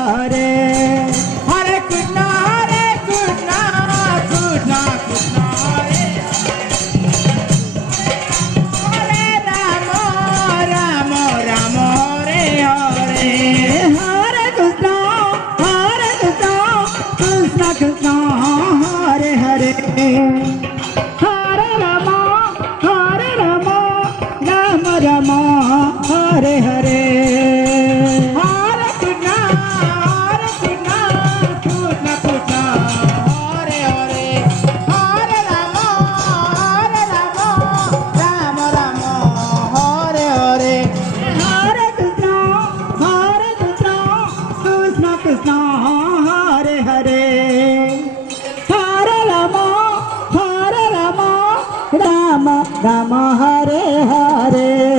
Hare. Hare Krishna, Krishna Krishna, Hare Rama, Rama Rama, Hare Hare. Hare Krishna, Krishna Krishna, Hare Hare. Hare Rama, Rama Rama, Hare Hare. Hare Krishna, Krishna Krishna, Hare Hare. Hare Rama, Rama Rama, Hare Hare. Hare Krishna, Krishna Krishna, Hare Hare. Hare Rama, Rama Rama, Hare Hare.